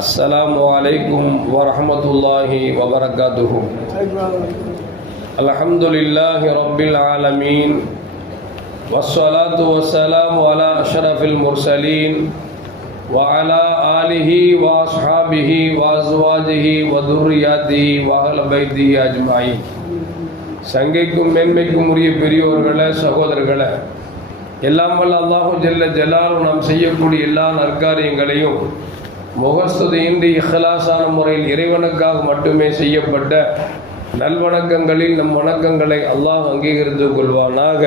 अस्सलामु अलैकुम वरहमतुल्लाहि वबरकातुहु। अल्हम्दुलिल्लाहि रब्बिल आलमीन वस्सलातु वस्सलामु अला अशरफिल मुरसलीन व अला आलिहि व अस्हाबिहि व अज़वाजिहि व दुर्रियतिहि व अहल बैतिहि अजमाइन। சங்கைக்கும் மேன்மைக்கும் உரிய பெரியோர்களே, சகோதரர்களே, எல்லாம் வல்ல அல்லாஹு ஜல்ல ஜலாலுஹு நாம் செய்யக்கூடிய எல்லா நற்காரியங்களையும் முகஸ்துதியின்றி இஹ்லாஸான முறையில் இறைவனுக்காக மட்டுமே செய்யப்பட்ட நல்வணக்கங்களில் நம் வணக்கங்களை அல்லாஹ் அங்கீகரித்துக் கொள்வானாக.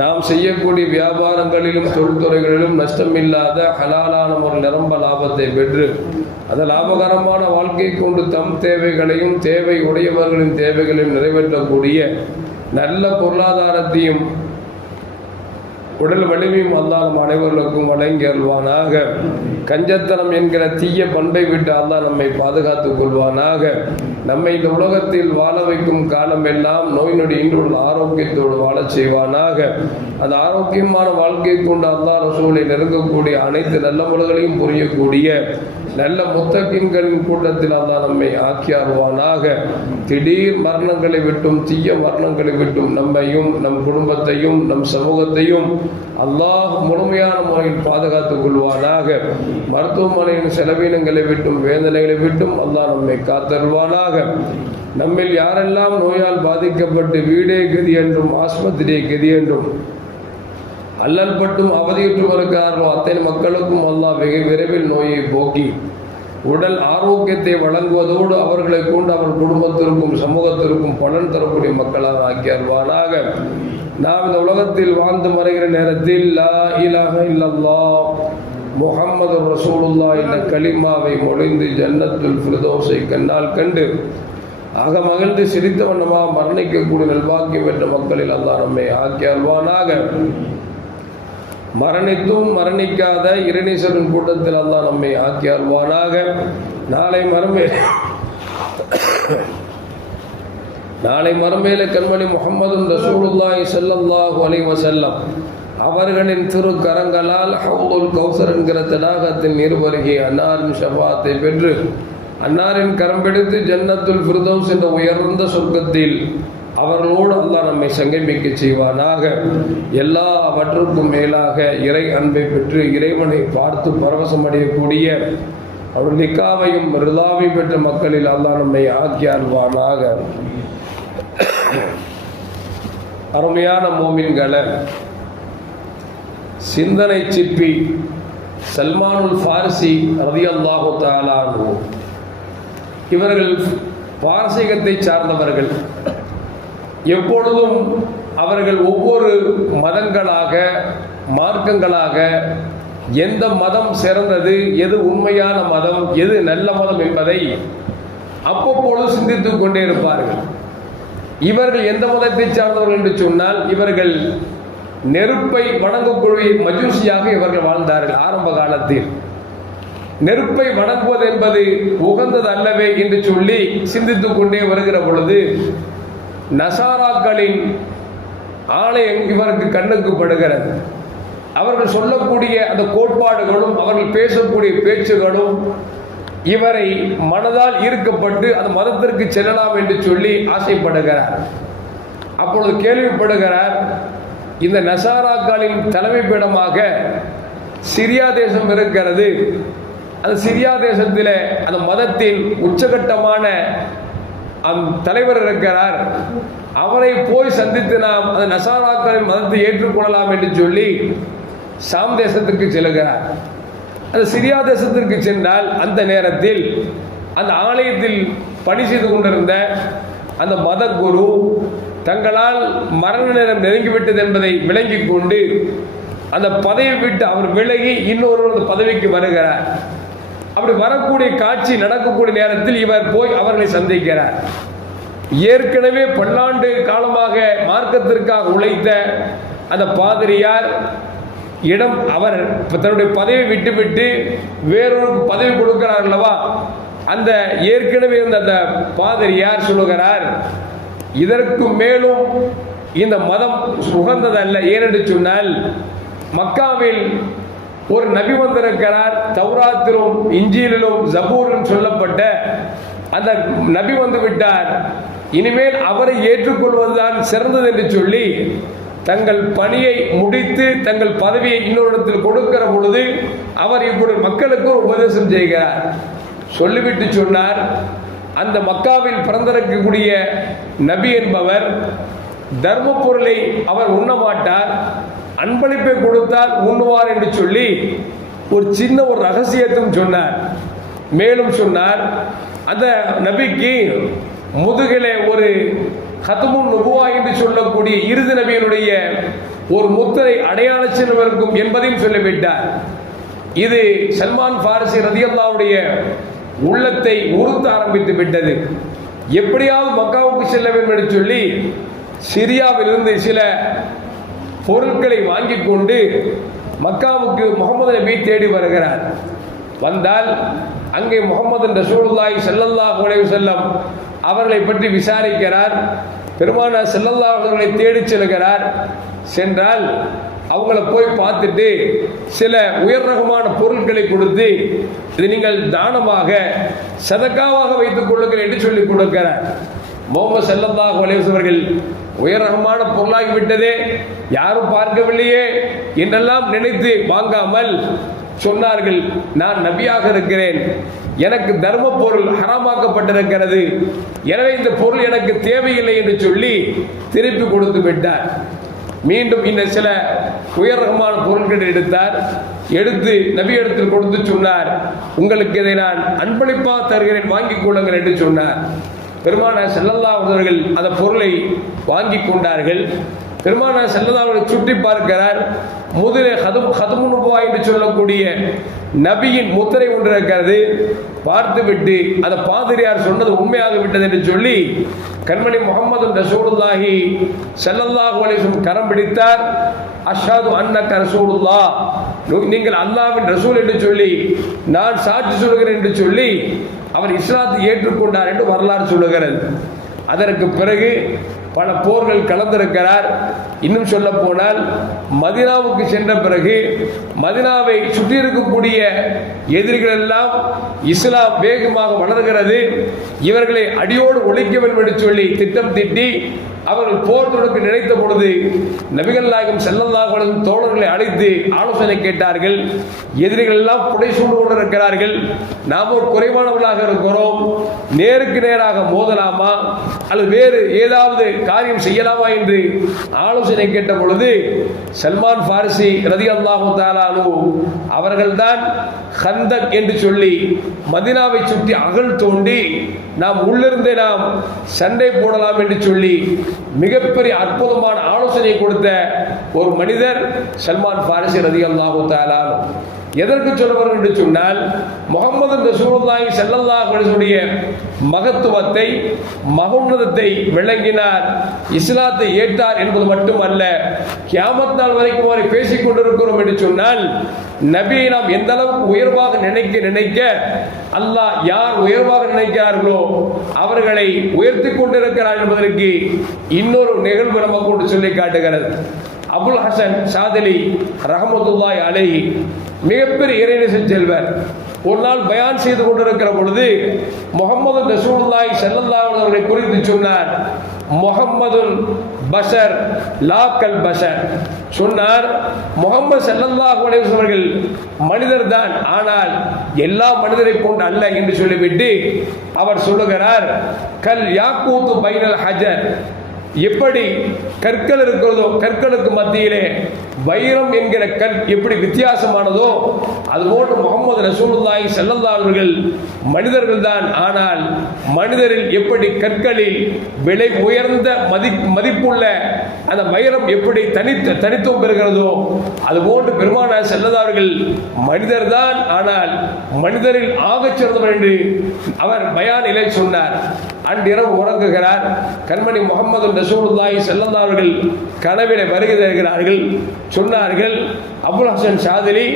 நாம் செய்யக்கூடிய வியாபாரங்களிலும் தொழில்துறைகளிலும் நஷ்டமில்லாத ஹலாலான ஒரு நிரம்ப லாபத்தை பெற்று அந்த லாபகரமான வாழ்க்கை கொண்டு தம் தேவைகளையும் தேவை உடையவர்களின் தேவைகளையும் நிறைவேற்றக்கூடிய நல்ல பொருளாதாரத்தையும் உடல் வலிமையும் அல்லாஹ் நம் அனைவர்களுக்கும் வழங்கி அருள்வானாக. கஞ்சத்தனம் என்கிற தீய பண்பை விட்டு அல்லாஹ் நம்மை பாதுகாத்துக் கொள்வானாக. நம்மை இந்த உலகத்தில் வாழ வைக்கும் காலம் எல்லாம் நோய் நொடி இன்றுள்ள ஆரோக்கியத்தோடு வாழச் செய்வானாக. அந்த ஆரோக்கியமான வாழ்க்கை கொண்டு அல்லாஹ் ரசூலை நெருங்கக்கூடிய அனைத்து நல்ல முறைகளையும் புரியக்கூடிய நல்ல முத்தகின்களின் கூட்டத்தில் அல்லாஹ் நம்மை ஆக்கி அருள்வானாக. திடீர் மரணங்களை விட்டும் தீய மரணங்களை விட்டும் நம்மையும் நம் குடும்பத்தையும் நம் சமூகத்தையும் அல்லாஹ் முழுமையான முறையில் பாதுகாத்துக் கொள்வானாக. மருத்துவமனையின் செலவினங்களை விட்டும் வேதனைகளை விட்டும் அல்லாஹ் நம்மை காத்தருள்வானாக. நம்மில் யாரெல்லாம் நோயால் பாதிக்கப்பட்டு வீடே கதி என்றும் ஆஸ்பத்திரியை கதி என்றும் அல்லல் பட்டும் அவதியுற்று வருகிறார்களோ அத்தனை மக்களுக்கும் அல்லாஹ் வெகு விரைவில் நோயை போக்கி உடல் ஆரோக்கியத்தை வழங்குவதோடு அவர்களை கொண்டு அவர் குடும்பத்திற்கும் சமூகத்திற்கும் பலன் தரக்கூடிய மக்களாக ஆக்கி அருள்வானாக. நாம் இந்த உலகத்தில் வாழ்ந்து மறைகிற நேரத்தில் லா இலாஹ இல்லல்லாஹ் முஹம்மது ரசூலுல்லாஹ் என்ற கலிமாவை மொழிந்து ஜன்னத்துல் ஃபிர்தௌஸை கண்ணால் கண்டு மகிழ்ந்து சிரித்த வண்ணமாக மரணிக்கக்கூடிய நல்வாக்கியம் என்ற மக்களில் அல்லாஹ் நம்மை ஆக்கி அருள்வானாக. மரணித்தும் மரணிக்காத இறைநேசரின் கூட்டத்தில் அல்லாஹ் நம்மை ஆக்கி அருள்வானாக. நாளை மறுமையில கண்மணி முஹம்மது ரசூலுல்லாஹி ஸல்லல்லாஹு அலைஹி வஸல்லம் அவர்களின் திரு கரங்களால் ஹவுதுல் கௌசர் என்கிற தடாகத்தின் நீர்வருகே அன்னாரின் ஷஃபாத்தை பெற்று அன்னாரின் கரம் பிடித்து ஜன்னத்துல் ஃபிர்தௌஸ் என்ற உயர்ந்த சொர்க்கத்தில் அவர்களோடு அல்லாஹ் நம்மை சங்கமிக்க செய்வானாக. எல்லாவற்றுக்கும் மேலாக இறை அன்பை பெற்று இறைவனை பார்த்து பரவசம் அடையக்கூடிய அவர் நிக்காவையும் ரிதாவை பெற்ற மக்களில் அல்லாஹ் நம்மை ஆக்கி அருள்வானாக. அருமையான மோமின்களை, சிந்தனை சிப்பி சல்மானுல் ஃபாரிசி ரலியல்லாஹு தஆலா அன்ஹு இவர்கள் பாரசீகத்தை சார்ந்தவர்கள். எப்பொழுதும் அவர்கள் ஒவ்வொரு மதங்களாக மார்க்கங்களாக எந்த மதம் சிறந்தது, எது உண்மையான மதம், எது நல்ல மதம் என்பதை அவ்வப்பொழுது சிந்தித்துக் கொண்டே இருப்பார்கள். இவர்கள் எந்த மதத்தை சார்ந்தவர்கள் என்று சொன்னால் இவர்கள் நெருப்பை வணங்கக்கூடிய மஜூசியாக இவர்கள் வாழ்ந்தார்கள். ஆரம்ப காலத்தில் நெருப்பை வணங்குவது என்பது உகந்தது அல்லவே என்று சொல்லி சிந்தித்துக் கொண்டே வருகிற பொழுது நசாராக்களின் ஆலயம் இவருக்கு கண்ணுக்கு படுகிறது. அவர்கள் சொல்லக்கூடிய அந்த கோட்பாடுகளும் அவர்கள் பேசக்கூடிய பேச்சுகளும் இவரை மனதால் ஈர்க்கப்பட்டு அந்த மதத்திற்கு செல்லலாம் என்று சொல்லி ஆசைப்படுகிறார். அப்பொழுது கேள்விப்படுகிறார், இந்த நசாராக்களின் தலைமை பீடமாக சிரியா தேசம் இருக்கிறது. அந்த சிரியா தேசத்தில் அந்த மதத்தின் உச்சகட்டமான தலைவர் இருக்கிறார். அவரை போய் சந்தித்து நாம் அந்த நசாராக்களின் மதத்தை ஏற்றுக்கொள்ளலாம் என்று சொல்லி சாம் தேசத்துக்கு செல்கிறார். அந்த சிரியா தேசத்திற்கு சென்றால் அந்த நேரத்தில் அந்த ஆலயத்தில் பணி செய்து கொண்டிருந்த அந்த மத குரு தங்களால் மரண நேரம் நெருங்கிவிட்டது என்பதை விளங்கிக் கொண்டு அந்த பதவியை விட்டு அவர் விலகி இன்னொரு பதவிக்கு வருகிறார். அப்படி வரக்கூடிய காட்சி நடக்கக்கூடிய நேரத்தில் இவர் போய் அவர்களை சந்திக்கிறார். ஏற்கனவே பல்லாண்டு காலமாக மார்க்கத்திற்காக உழைத்த அந்த பாதிரியார் இடம் அவர் தன்னுடைய பதவியை விட்டுவிட்டு வேறொரு பதவி கொடுக்கிறார் அல்லவா, அந்த ஏற்கனவே இருந்த அந்த பாதிரியார் சொல்லுகிறார், இதற்கு மேலும் இந்த மதம் உகந்ததல்ல. ஏனென்று சொன்னால் மக்காவில் ஒரு நபி வந்திருக்கிறார், தௌராத்திலும் இஞ்சிலும் ஜபூரிலும் சொல்லப்பட்ட அந்த நபி வந்து விட்டார், இனிமேல் அவரை ஏற்றுக்கொள்வதுதான் சிறந்தது என்று சொல்லி தங்கள் பணியை முடித்து தங்கள் பதவியை இன்னொரு கொடுக்கிற பொழுது அவர் இப்பொழுது மக்களுக்கு ஒரு உபதேசம் செய்கிறார். சொல்லிவிட்டு சொன்னார், அந்த மக்காவில் பிறந்திருக்கக்கூடிய நபி என்பவர் தர்ம பொருளை அவர் உண்ண மாட்டார், அன்பளிப்பை கொடுத்தால் உண்ணுவார் என்று சொல்லி ஒரு சின்ன ஒரு ரகசியத்தையும் சொன்னார். மேலும் சொன்னார், அந்த நபிக்கு முதுகிலே ஒரு ஹத்முன் நுபுவா என்று சொல்லக்கூடிய இறுதி நபியினுடைய ஒரு முத்திரை அடையாள சின்னம் இருக்கும் என்பதையும் சொல்லிவிட்டார். இது சல்மான் ஃபாரிசி ரலியல்லாஹுடைய உள்ளத்தை உறுத்த ஆரம்பித்து விட்டது. எப்படியாவது மக்காவுக்கு செல்ல வேண்டும் என்று சொல்லி சிரியாவிலிருந்து சில பொருட்களை வாங்கி கொண்டு மக்காவுக்கு முகமது நபி தேடி வருகிறார். வந்தால் அங்கே முகமது ரசூலுல்லாஹி ஸல்லல்லாஹு அலைஹி வஸல்லம் அவர்களை பற்றி விசாரிக்கிறார். பெருமானார் ஸல்லல்லாஹு அலைஹி வஸல்லம் தேடி செல்கிறார். சென்றால் அவங்கள போய் பார்த்துட்டு சில உயர் ரகமான பொருட்களை கொடுத்து இது நீங்கள் தானமாக சதக்காவாக வைத்துக் கொள்ளுங்கள் என்று சொல்லி கொடுக்கிறார். முஹம்மது ஸல்லல்லாஹு அலைஹி வஸல்லம் அவர்கள் உயர் ரகமான பொருளாகிவிட்டதே, யாரும் பார்க்கவில்லையே என்றெல்லாம் நினைத்து வாங்காமல் சொன்னார்கள், நான் நபியாக இருக்கிறேன், எனக்கு தர்ம பொருள் ஹராமாக்கப்பட்டிருக்கிறது, எனவே இந்த பொருள் எனக்கு தேவையில்லை என்று சொல்லி திருப்பி கொடுத்து விட்டார். மீண்டும் இன்னும் சில உயர் ரகமான பொருட்களை எடுத்து நபி இடத்தில் கொடுத்து சொன்னார், உங்களுக்கு இதை நான் அன்பளிப்பாக தருகிறேன், வாங்கிக் கொள்ளுங்கள் என்று சொன்னார். பெருமானார் ஸல்லல்லாஹு அலைஹி அவர்கள் அந்த பொருளை வாங்கி கொண்டார்கள். பெருமானார் ஸல்லல்லாஹு அலைஹி சுற்றி பார்க்கிறார், முதலே ஹத்முன் நுபுவா என்று சொல்லக்கூடிய நபியின் முத்திரை ஒன்று இருக்கிறது. பார்த்துவிட்டு அந்த பாதிரியார் சொன்னது உண்மையாக விட்டது என்று சொல்லி கண்மணி முஹம்மது ரசூலுல்லாஹி ஸல்லல்லாஹு அலைஹி வஸல்லம் கரம் பிடித்தார். அஷ்ஹது அன்னக ரசூலுல்லாஹ், நீங்கள் அல்லாஹ்வின் ரசூல் என்று சொல்லி நான் சாட்சி சொல்கிறேன் என்று சொல்லி அவர் இஸ்லாத்தை ஏற்றுக்கொண்டார் என்று வரலாறு சொல்லுகிறது. அதற்கு பிறகு பல போர்கள் கலந்திருக்கிறார். இன்னும் சொல்ல போனால் மதீனாவுக்கு சென்ற பிறகு மதீனாவை சுற்றி இருக்கக்கூடிய எதிரிகள் எல்லாம் இஸ்லாம் வேகமாக வளர்கிறது, இவர்களை அடியோடு ஒழிக்க வேண்டும் என்று சொல்லி திட்டம் தீட்டி அவர்கள் போர் தொடுக்க நினைத்த பொழுது நபிகள் நாயகம் ஸல்லல்லாஹு அலைஹி வஸல்லம் தோழர்களை அழைத்து ஆலோசனை கேட்டார்கள். எதிரிகள் எல்லாம் புடை சூழ்ந்து கொண்டிருக்கிறார்கள், நாம் ஒரு குறைவானவர்களாக இருக்கிறோம், நேருக்கு நேராக மோதலாமா அல்லது வேறு ஏதாவது காரியம் செய்யலாமா என்று ஆலோசனை கேட்ட பொழுது சல்மான் ஃபாரிசி ரலியல்லாஹு தஆலா அன்ஹு அவர்கள்தான் ஹந்தக் என்று சொல்லி மதீனாவை சுற்றி அகழ் தோண்டி நாம் உள்ளிருந்தே நாம் சண்டை போடலாம் என்று சொல்லி மிகப்பெரிய அற்புதமான ஆலோசனை கொடுத்த ஒரு மனிதர் சல்மான் ஃபாரிசி ரலியல்லாஹு தஆலா. எதற்கு சொல்லுவார்கள் என்று சொன்னால், முஹம்மது ரசூலுல்லாஹி ஸல்லல்லாஹு அலைஹி வஸல்லம் மகத்துவத்தை மகோன்னதத்தை விளங்கினார், இஸ்லாத்தை ஏற்றார் என்பது மட்டுமல்ல, கியாமத் நாள் வரைக்கும் அவரை பேசிக் கொண்டிருக்கிறோம் என்று சொன்னால் நபியை நாம் எந்த அளவுக்கு உயர்வாக நினைக்க அல்லாஹ் யார் உயர்வாக நினைக்கிறார்களோ அவர்களை உயர்த்தி கொண்டிருக்கிறார் என்பதற்கு இன்னொரு நிகழ்வு நமக்கு கொண்டு சொல்லி காட்டுகிறது. அபுல் ஹசன் ஷாதிலி ரஹ்மத்துல்லாஹி அலைஹி மிகப்பெரிய இறைநேச செல்வர் ஒரு நாள் பயான் செய்து கொண்டிருக்கிற பொழுது முஹம்மது ரசூலுல்லாஹி ஸல்லல்லாஹு அலைஹி வஸல்லம் குறித்து சொன்னார், முஹம்மதுன் பஷர் லாக்கல் பஷர். சொன்னார், முஹம்மது ஸல்லல்லாஹு அலைஹி வஸல்லம் அவர்கள் மனிதர் தான், ஆனால் எல்லா மனிதரை போன்று அல்ல என்று சொல்லிவிட்டு அவர் சொல்லுகிறார், கல் யாக்கூத்து பைனல் ஹஜர், எப்படி கற்கள் இருக்கிறதோ கற்களுக்கு மத்தியிலே வைரம் என்கிற கல் எப்படி வித்தியாசமானதோ அதுபோன்று முஹம்மது ரசூலுல்லாஹி ஸல்லல்லாஹு அலைஹி வஸல்லம் மனிதர்கள் தான், ஆனால் மனிதரில் எப்படி கற்களில் விலை உயர்ந்த மதிப்புள்ள அந்த வைரம் எப்படி தனித்துவம் பெறுகிறதோ அதுபோன்று பெருமானார் ஸல்லல்லாஹு அலைஹி வஸல்லம் மனிதர் தான், ஆனால் மனிதரில் ஆகச் சிறந்தவர் என்று அவர் பயானிலே சொன்னார். அன்றிரவு உறங்குகிறார். கண்மணி முஹம்மது ரசூலுல்லாஹி ஸல்லல்லாஹு அலைஹி வஸல்லம் கனவிலே வருகை தருகிறார்கள். சொன்னார்கள், அபுல் ஹசன் ஷாதிலி,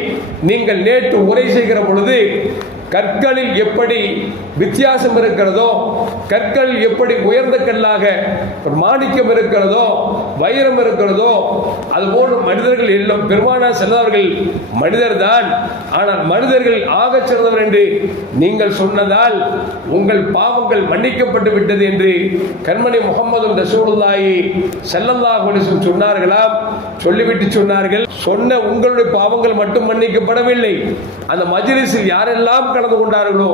நீங்கள் நேற்று உரை செய்கிற பொழுது கற்களில் எப்படி வித்தியாசம் இருக்கிறதோ, கற்களில் எப்படி உயர்ந்த கல்லாக மாணிக்கம் இருக்கிறதோ, வைரம் இருக்கிறதோ அதுபோன்று மனிதர்கள் எல்லாம் பெருமானார் செல்லவர்கள் மனிதர் தான், ஆனால் மனிதர்கள் ஆகச் சிறந்தவர் என்று நீங்கள் சொன்னதால் உங்கள் பாவங்கள் மன்னிக்கப்பட்டு விட்டது என்று கண்மணி முஹம்மது ரசூலுல்லாஹி ஸல்லல்லாஹு அலைஹி வஸல்லம் சொன்னார்களாம். சொல்லிவிட்டு சொன்னார்கள், சொன்ன உங்களுடைய பாவங்கள் மட்டும் மன்னிக்கப்படவில்லை, அந்த மஜ்லிஸில் யாரெல்லாம் கலந்து கொண்டார்களோ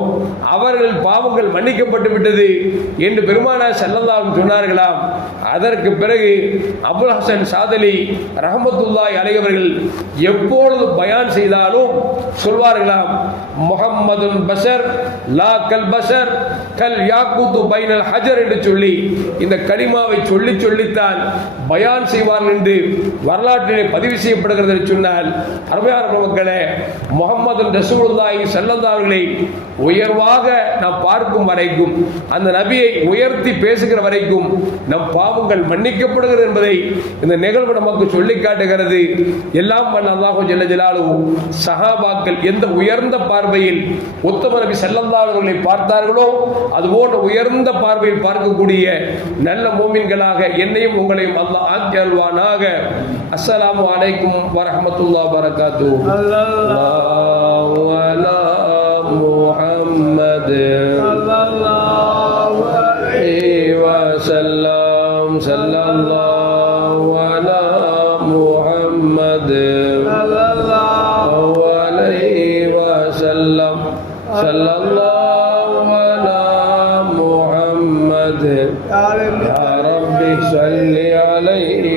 அவர்கள் பாவங்கள் மன்னிக்கப்பட்டு விட்டது என்று பெருமானார் ஸல்லல்லாஹு அலைஹி சொன்னார்களாம். அதற்கு பிறகு அபுல் ஹசன் சாதலி ரஹ்மத்துல்லாஹி அலைஹி அவர்கள் எப்பொழுது பயான் செய்தாலும் சொல்வார்களாம், முஹம்மதுன் பஷர் லா கல் பஷர் கல் யாக்கூத்து பைனல் ஹஜர் என்று சொல்லி இந்த கலிமாவை சொல்லி சொல்லித்தான் பயான் செய்வார்கள் என்று வரலாற்றிலே பதிவு செய்யப்படுகிறது என்று சொன்னால், அருமையான மக்களே, முஹம்மது ரசூலுல்லாஹி ஸல்லல்லாஹு அலைஹி உயர்வாக நாம் பார்க்கும் வரைக்கும், அந்த நபியை உயர்த்தி பேசுகிற வரைக்கும் நம் பாவங்கள் மன்னிக்கப்படுகிறது என்பதை இந்த நிகழ்வு நமக்கு சொல்லி காட்டுகிறது. எல்லாம் வல்ல அல்லாஹ் ஜல்ல ஜலாலுஹு சஹாபாக்கள் எந்த உயர்ந்த பார்வையில் உத்தம நபி ஸல்லல்லாஹு அலைஹி அவர்களை பார்த்தார்களோ அதுபோன்ற உயர்ந்த பார்வையில் பார்க்கக்கூடிய நல்ல மூமின்களாக என்னையும் உங்களையும் அல்லாஹ் ஆக்கி அருள்வானாக. அஸ்ஸலாமு அலைக்கும் வரஹ்மத்துல்லாஹி வபரகாத்துஹு. அல்லாஹு அலா முஹம்மத் ஸல்லல்லாஹு அலைஹி வஸல்லம் ஸல்லல்லாஹு அலா முஹம்மத் ஸல்லல்லாஹு அலைஹி வஸல்லம் ஸல்லல்லாஹு அலா முஹம்மத் யா ரப்பி ஸல்லி அலைஹி